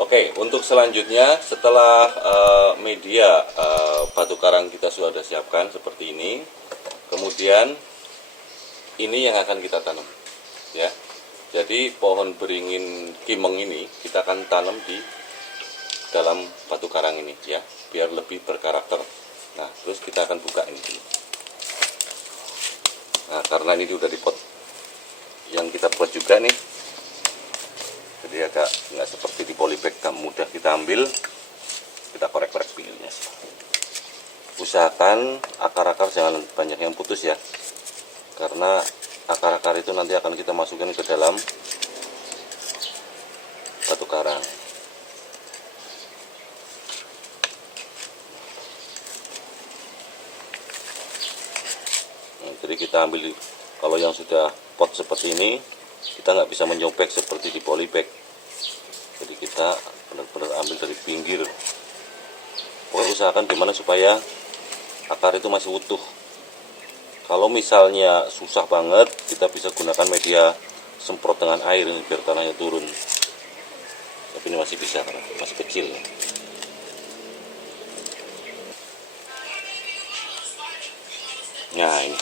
Oke, untuk selanjutnya setelah media batu karang kita sudah siapkan seperti ini, kemudian ini yang akan kita tanam, ya. Jadi pohon beringin kimeng ini kita akan tanam di dalam batu karang ini, ya, biar lebih berkarakter. Nah, terus kita akan buka ini dulu. Nah, karena ini udah di pot yang kita buat juga nih, jadi agak nggak seperti di polybag, mudah kita ambil, kita korek-korek pinggirnya. Usahakan akar-akar jangan banyak yang putus ya, karena akar-akar itu nanti akan kita masukkan ke dalam batu karang. Nah, jadi kita ambil, kalau yang sudah pot seperti ini, kita nggak bisa menyobek seperti di polybag. Jadi kita benar-benar ambil dari pinggir. Pokoknya usahakan gimana supaya akar itu masih utuh. Kalau misalnya susah banget, kita bisa gunakan media semprot dengan air ini biar tanahnya turun. Tapi ini masih bisa karena masih kecil. Nah ini.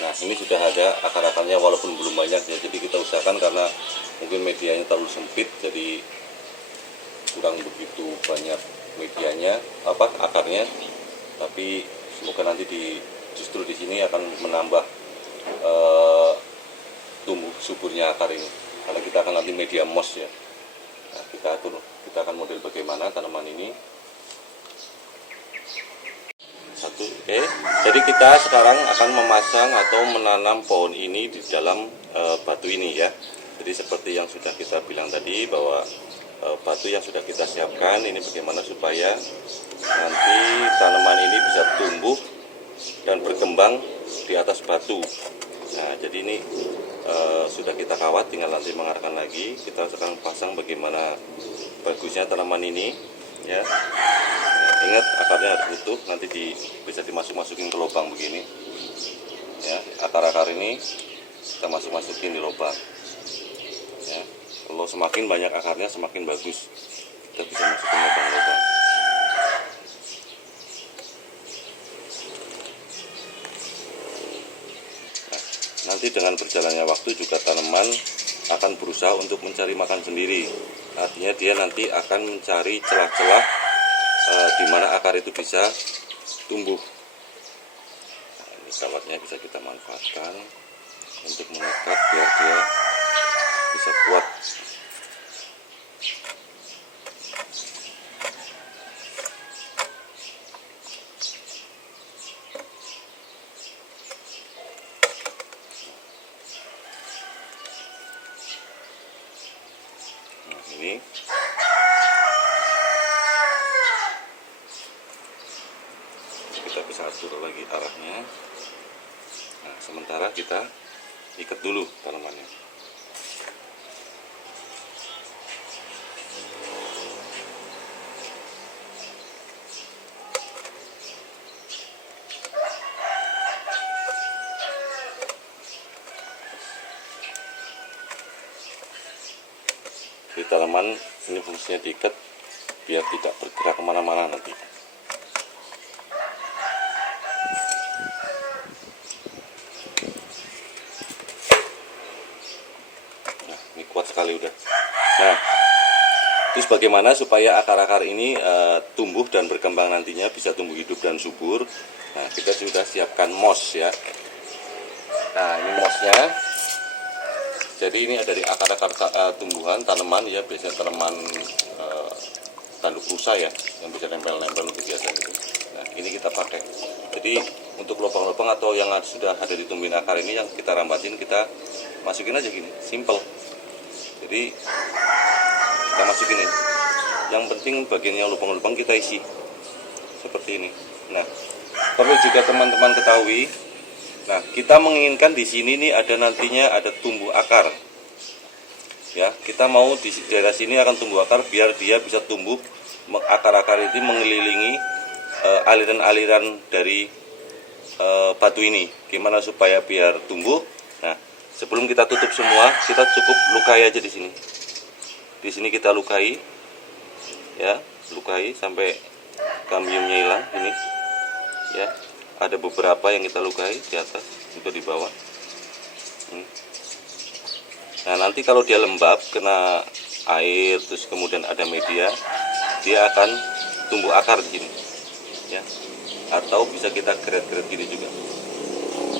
Nah ini sudah ada akar-akarnya walaupun belum banyak ya. Jadi kita usahakan karena mungkin medianya terlalu sempit, jadi kurang begitu banyak medianya, akarnya. Tapi semoga nanti justru di sini akan menambah tumbuh suburnya akar ini, karena kita akan nanti media moss ya. Nah, kita akan model bagaimana tanaman ini. Oke. Jadi kita sekarang akan memasang atau menanam pohon ini di dalam batu ini ya. Jadi seperti yang sudah kita bilang tadi, bahwa batu yang sudah kita siapkan ini bagaimana supaya nanti tanaman ini bisa tumbuh dan berkembang di atas batu. Nah, jadi ini sudah kita kawat, tinggal nanti mengarahkan lagi. Kita sekarang pasang bagaimana bagusnya tanaman ini ya. Ingat akarnya harus utuh, nanti bisa dimasukin ke lubang begini ya. Akar-akar ini kita masukin di lubang ya. Kalau semakin banyak akarnya semakin bagus, kita bisa masukin lubang-lubang. Nah, nanti dengan berjalannya waktu juga tanaman akan berusaha untuk mencari makan sendiri. Artinya dia nanti akan mencari celah-celah di mana akar itu bisa tumbuh. Nah, ini kawatnya bisa kita manfaatkan untuk mengikat biar dia bisa kuat. Nah, ini kita bisa atur lagi arahnya. Nah, sementara kita ikat dulu tanamannya. Di tanaman ini fungsinya diikat biar tidak bergerak kemana-mana nanti. Kuat sekali udah. Nah, terus bagaimana supaya akar-akar ini tumbuh dan berkembang nantinya bisa tumbuh hidup dan subur? Nah, kita sudah siapkan moss ya. Nah, ini mossnya. Jadi ini ada dari akar-akar tumbuhan tanaman ya, biasanya tanaman tanduk rusa ya, yang bisa nempel-nempel untuk biasa gitu. Nah, ini kita pakai. Jadi untuk lubang-lubang atau yang sudah ada di tumbuhin akar ini yang kita rambatin, kita masukin aja gini, simple. Jadi kita masukin ini. Yang penting bagian yang lubang-lubang kita isi seperti ini. Nah, perlu juga teman-teman ketahui. Nah, kita menginginkan di sini nih ada nantinya ada tumbuh akar. Ya, kita mau di daerah sini akan tumbuh akar biar dia bisa tumbuh, akar-akar itu mengelilingi aliran-aliran dari batu ini. Gimana supaya biar tumbuh? Nah, sebelum kita tutup semua, kita cukup lukai aja di sini. Di sini kita lukai, ya, lukai sampai kambiumnya hilang. Ini, ya, ada beberapa yang kita lukai di atas, juga di bawah. Nah, nanti kalau dia lembab, kena air, terus kemudian ada media, dia akan tumbuh akar di sini, ya. Atau bisa kita geret-geret gini juga.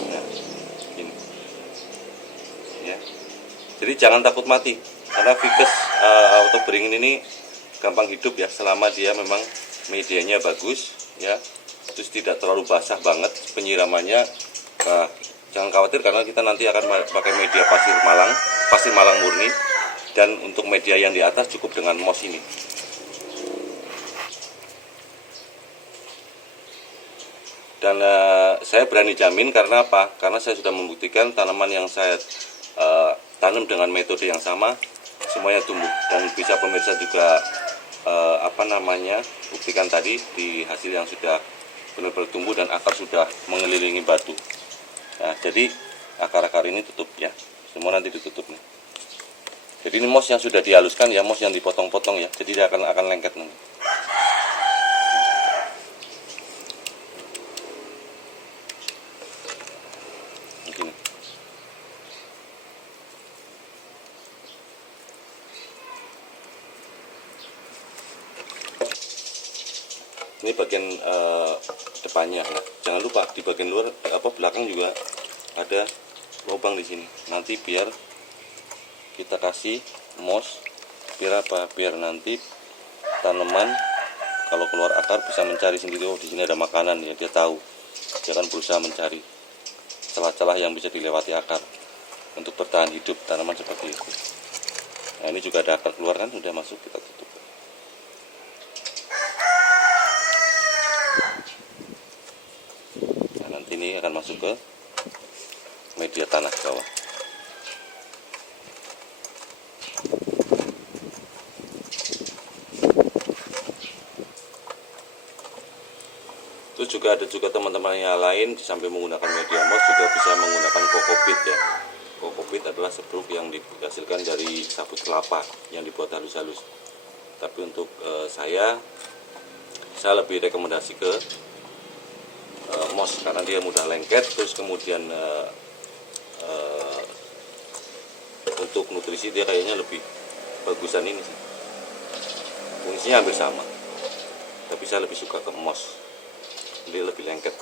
Nah, ini, ya. Jadi jangan takut mati, karena ficus atau beringin ini gampang hidup ya, selama dia memang medianya bagus, ya. Terus tidak terlalu basah banget penyiramannya. Jangan khawatir, karena kita nanti akan pakai media pasir malang murni, dan untuk media yang di atas cukup dengan moss ini. Dan saya berani jamin, karena apa? Karena saya sudah membuktikan tanaman yang saya tanam dengan metode yang sama semuanya tumbuh, dan bisa pemirsa juga buktikan tadi di hasil yang sudah benar-benar tumbuh dan akar sudah mengelilingi batu. Nah, jadi akar-akar ini tutup ya, semua nanti ditutup nih. Jadi ini moss yang sudah dihaluskan ya, moss yang dipotong-potong ya, jadi dia akan lengket nanti. Begini. Ini bagian depannya. Nah, jangan lupa di bagian luar belakang juga ada lubang di sini. Nanti biar kita kasih moss, biar apa? Biar nanti tanaman kalau keluar akar bisa mencari sendiri. Oh, di sini ada makanan ya, dia tahu. Dia akan berusaha mencari celah-celah yang bisa dilewati akar untuk bertahan hidup, tanaman seperti itu. Nah, ini juga ada akar keluar kan, sudah masuk, kita tutup. Ini akan masuk ke media tanah bawah. Terus juga ada teman-teman yang lain, di samping menggunakan media moss juga bisa menggunakan kokopit ya. Kokopit adalah serbuk yang dihasilkan dari sabut kelapa yang dibuat halus-halus. Tapi untuk saya lebih rekomendasi ke moss, karena dia mudah lengket, terus kemudian untuk nutrisi dia kayaknya lebih bagusan ini sih. Fungsinya hampir sama, tapi saya lebih suka ke moss, dia lebih lengket.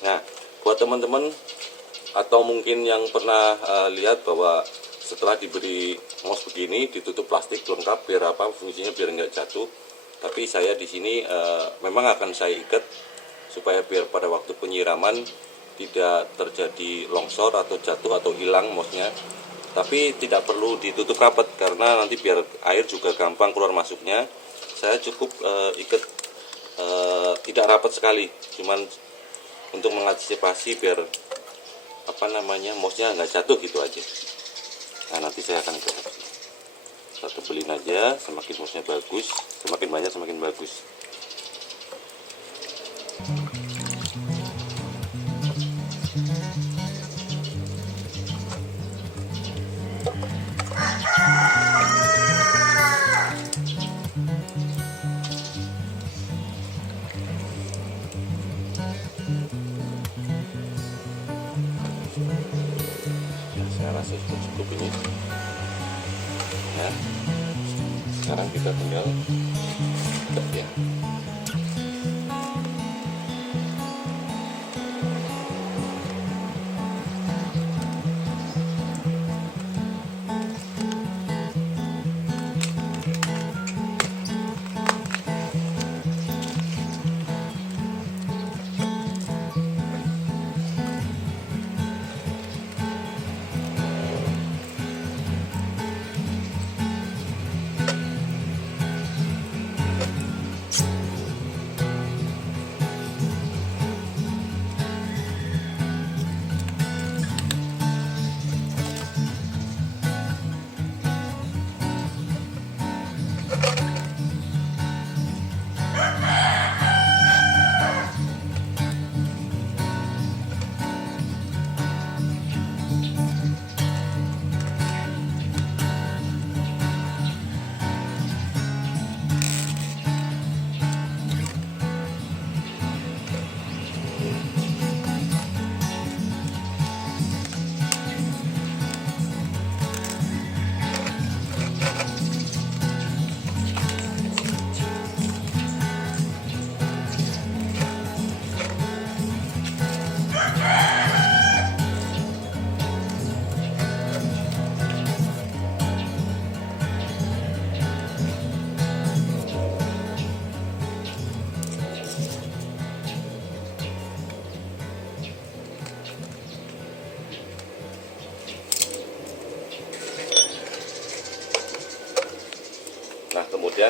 Nah, buat teman-teman atau mungkin yang pernah lihat bahwa setelah diberi moss begini ditutup plastik lengkap, biar apa fungsinya, biar nggak jatuh. Tapi saya di sini memang akan saya ikat supaya biar pada waktu penyiraman tidak terjadi longsor atau jatuh atau hilang mossnya. Tapi tidak perlu ditutup rapat, karena nanti biar air juga gampang keluar masuknya. Saya cukup ikat tidak rapat sekali, cuman untuk mengantisipasi biar mossnya nggak jatuh gitu aja. Nah, nanti saya akan satu belin aja, semakin mossnya bagus, semakin banyak semakin bagus. Saya rasa sudah cukup ini ya. Sekarang kita tinggal ya.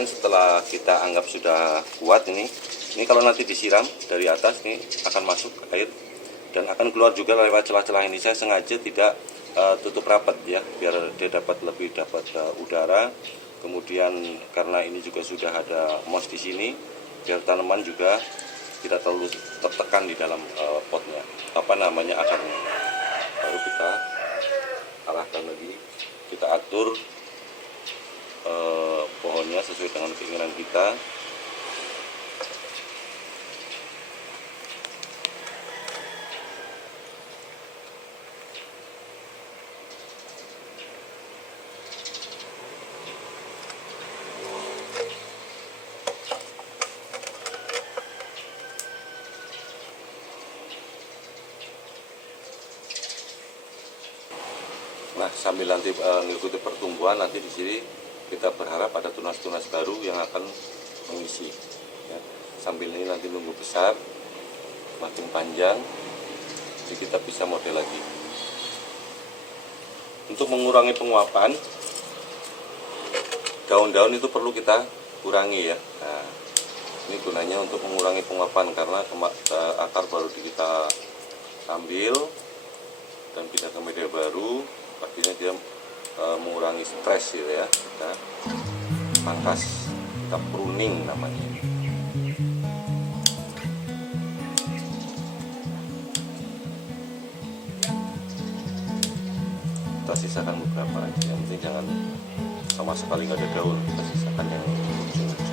kemudian setelah kita anggap sudah kuat ini kalau nanti disiram dari atas ini akan masuk air dan akan keluar juga lewat celah-celah ini. Saya sengaja tidak tutup rapat ya, biar dia lebih dapat udara. Kemudian karena ini juga sudah ada mos di sini, biar tanaman juga tidak terlalu tertekan di dalam potnya, akarnya. Baru kita arahkan lagi, kita atur pohonnya sesuai dengan keinginan kita. Nah, sambil nanti mengikuti pertumbuhan, nanti di sini kita berharap ada tunas-tunas baru yang akan mengisi. Ya. Sambil ini nanti nunggu besar, makin panjang, jadi kita bisa model lagi. Untuk mengurangi penguapan, daun-daun itu perlu kita kurangi ya. Nah, ini gunanya untuk mengurangi penguapan karena akar baru kita ambil dan pindah ke media baru. Artinya dia mengurangi stres gitu ya. Kita pangkas, kita pruning namanya. Kita sisakan beberapa aja, yang penting jangan sama sekali nggak ada daun. Kita sisakan yang ujung-ujung.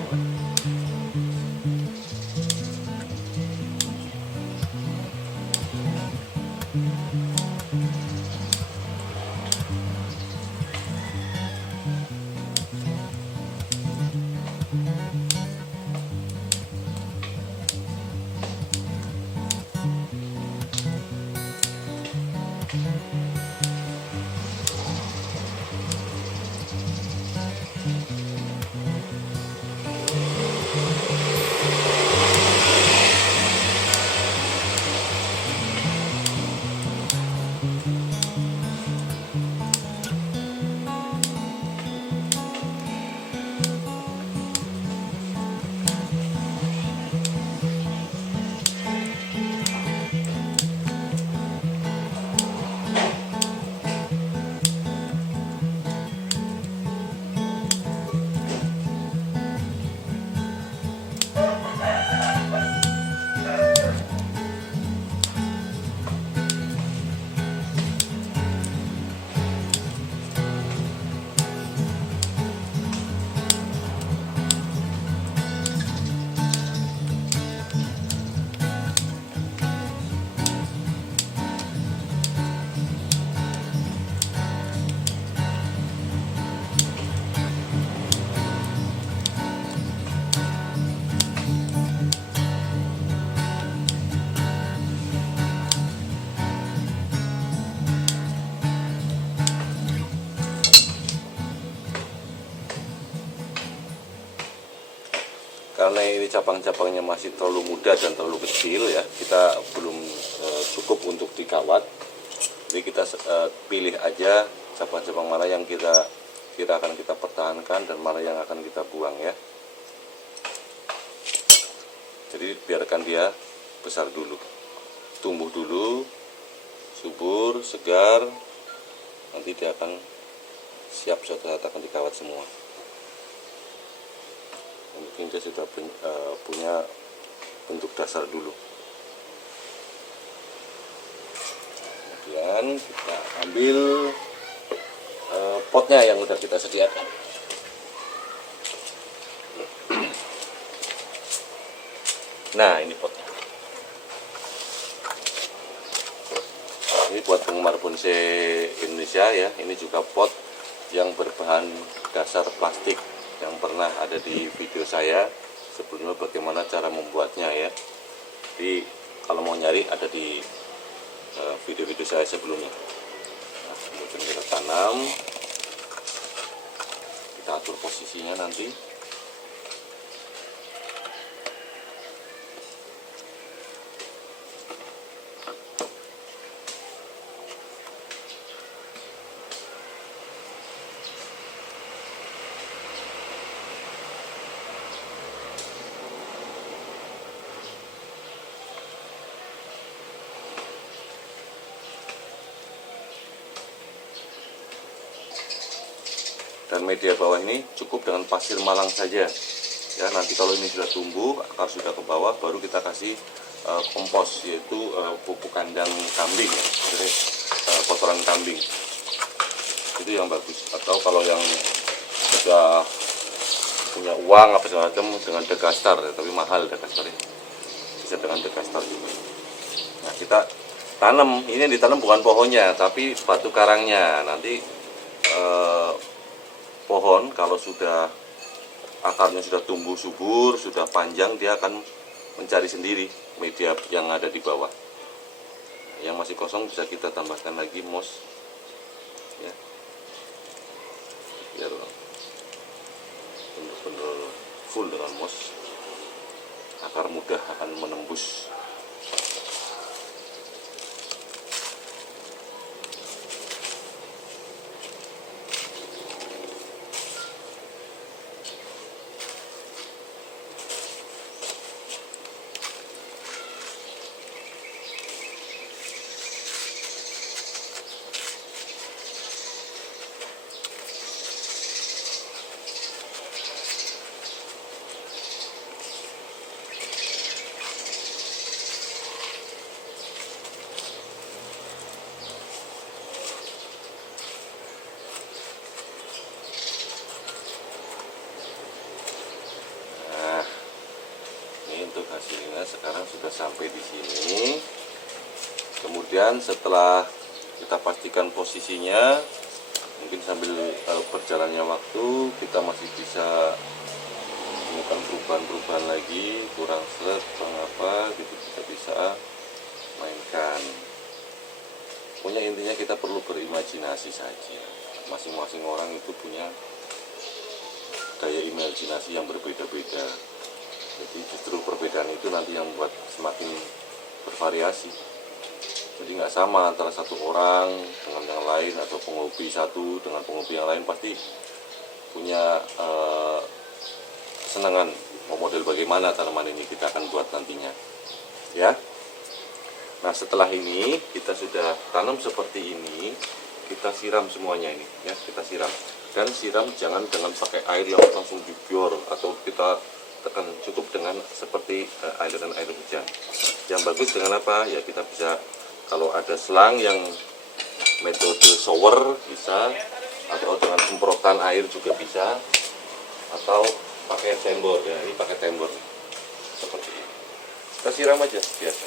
Karena ini cabang-cabangnya masih terlalu muda dan terlalu kecil ya, kita belum cukup untuk dikawat. Jadi kita pilih aja cabang-cabang mana yang kita akan kita pertahankan dan mana yang akan kita buang ya. Jadi biarkan dia besar dulu, tumbuh dulu, subur, segar. Nanti dia akan siap suatu saat akan dikawat semua. Mungkin dia sudah punya bentuk dasar dulu. Kemudian kita ambil potnya yang sudah kita sediakan. Nah, ini potnya. Ini buat penggemar bonsai Indonesia ya. Ini juga pot yang berbahan dasar plastik yang pernah ada di video saya sebelumnya, bagaimana cara membuatnya ya. Jadi kalau mau nyari ada di video-video saya sebelumnya. Nah, kemudian kita tanam, kita atur posisinya nanti. Dan media bawah ini cukup dengan pasir malang saja. Ya, nanti kalau ini sudah tumbuh, akar sudah ke bawah, baru kita kasih kompos, yaitu pupuk kandang kambing, ya. Jadi kotoran kambing itu yang bagus. Atau kalau yang sudah punya uang apa segala macam, dengan degastar, ya, tapi mahal degastar ini, bisa dengan degastar juga. Nah, kita tanam, ini ditanam bukan pohonnya tapi batu karangnya. Nanti pohon kalau sudah akarnya sudah tumbuh subur, sudah panjang, dia akan mencari sendiri media yang ada di bawah. Yang masih kosong bisa kita tambahkan lagi moss, ya, biar benar-benar full dengan moss. Akar mudah akan menembus. Untuk hasilnya sekarang sudah sampai di sini. Kemudian setelah kita pastikan posisinya, mungkin sambil berjalannya waktu kita masih bisa menemukan perubahan-perubahan lagi, kurang seret, kurang apa gitu, kita bisa mainkan. Pokoknya intinya kita perlu berimajinasi saja. Masing-masing orang itu punya daya imajinasi yang berbeda-beda. Jadi justru perbedaan itu nanti yang membuat semakin bervariasi. Jadi nggak sama antara satu orang dengan yang lain, atau penghobi satu dengan penghobi yang lain, pasti punya kesenangan model bagaimana tanaman ini kita akan buat nantinya, ya. Nah, setelah ini kita sudah tanam seperti ini, kita siram semuanya ini, ya, kita siram. Dan siram jangan dengan pakai air yang langsung dibior, atau kita tekan, cukup dengan seperti aliran air hujan. Yang bagus dengan apa? Ya, kita bisa, kalau ada selang yang metode shower bisa, atau dengan semprotan air juga bisa, atau pakai tembor. Ya, ini pakai tembor seperti ini. Kita siram aja biasa.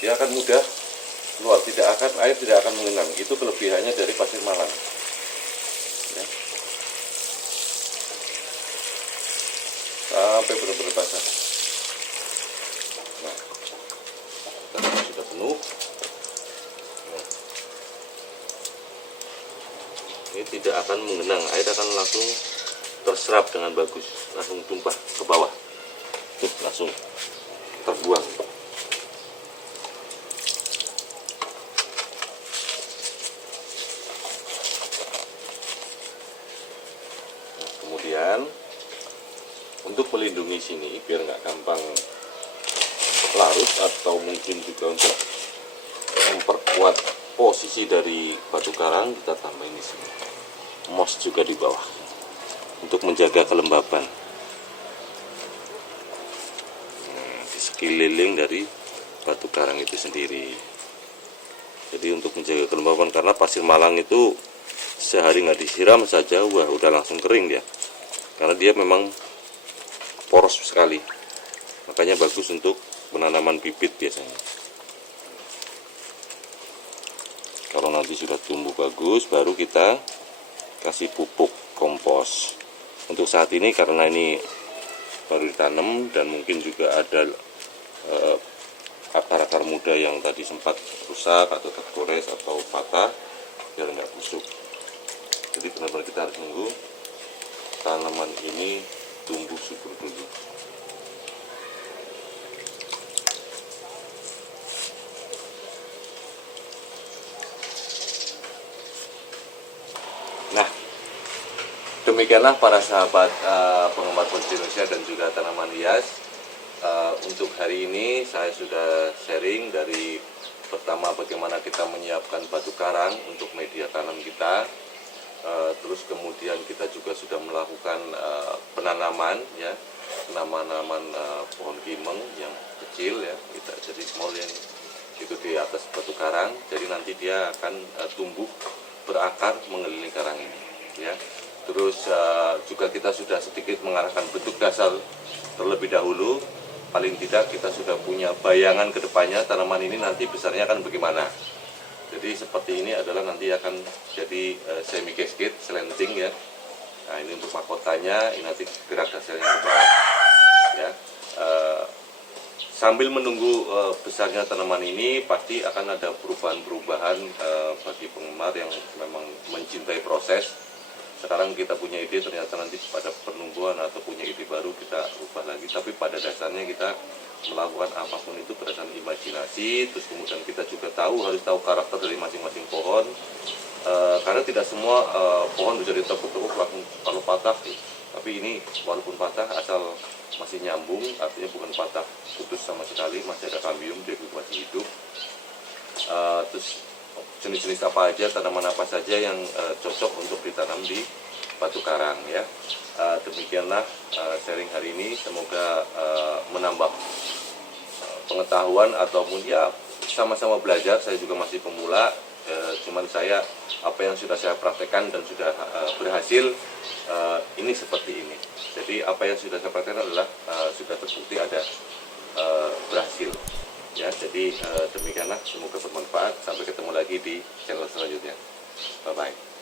Dia akan mudah keluar, air tidak akan mengenang. Itu kelebihannya dari pasir malang. Ya. Sampai benar-benar basah. Nah, kita sudah penuh. Nah, ini tidak akan mengenang, air akan langsung terserap dengan bagus, langsung tumpah ke bawah. Tuh, langsung terbuang. Nah, kemudian untuk melindungi sini biar nggak gampang larut, atau mungkin juga untuk memperkuat posisi dari batu karang, kita tambahin di sini moss juga di bawah untuk menjaga kelembaban. Di sekeliling dari batu karang itu sendiri. Jadi untuk menjaga kelembaban, karena pasir malang itu sehari nggak disiram saja, wah udah langsung kering dia. Karena dia memang poros sekali, makanya bagus untuk penanaman bibit biasanya. Kalau nanti sudah tumbuh bagus, baru kita kasih pupuk kompos. Untuk saat ini karena ini baru ditanam dan mungkin juga ada akar-akar muda yang tadi sempat rusak atau tergores atau patah, biar nggak busuk. Jadi benar-benar kita harus nunggu tanaman ini tumbuh subur dulu. Nah, demikianlah para sahabat penggemar pot Indonesia dan juga tanaman hias. Untuk hari ini saya sudah sharing dari pertama bagaimana kita menyiapkan batu karang untuk media tanam kita. Terus kemudian kita juga sudah melakukan penanaman ya, penanaman pohon kimeng yang kecil ya, kita jadi small yang itu di atas batu karang, jadi nanti dia akan tumbuh berakar mengelilingi karang ini ya. Terus juga kita sudah sedikit mengarahkan bentuk dasar terlebih dahulu, paling tidak kita sudah punya bayangan ke depannya tanaman ini nanti besarnya akan bagaimana. Jadi seperti ini adalah nanti akan jadi semi cascade, slanting ya. Nah ini untuk mahkotanya, ini nanti gerak hasilnya ke bawah ya. Sambil menunggu besarnya tanaman ini, pasti akan ada perubahan-perubahan bagi penggemar yang memang mencintai proses. Sekarang kita punya ide, ternyata nanti pada penumbuhan atau punya ide baru kita ubah lagi. Tapi pada dasarnya kita melakukan apapun itu berdasarkan imajinasi. Terus kemudian kita juga harus tahu karakter dari masing-masing pohon. Karena tidak semua pohon bisa ditekuk-tekuk langsung kalau patah. Tapi ini walaupun patah asal masih nyambung, artinya bukan patah putus sama sekali, masih ada kambium, dia masih hidup. Terus jenis-jenis apa aja, tanaman apa saja yang cocok untuk ditanam di batu karang ya. Demikianlah sharing hari ini, semoga menambah pengetahuan ataupun ya sama-sama belajar. Saya juga masih pemula, cuman saya apa yang sudah saya praktekkan dan sudah berhasil ini seperti ini. Jadi apa yang sudah saya praktekkan adalah sudah terbukti ada berhasil ya. Jadi demikianlah, semoga bermanfaat. Sampai ketemu lagi di channel selanjutnya. Bye bye.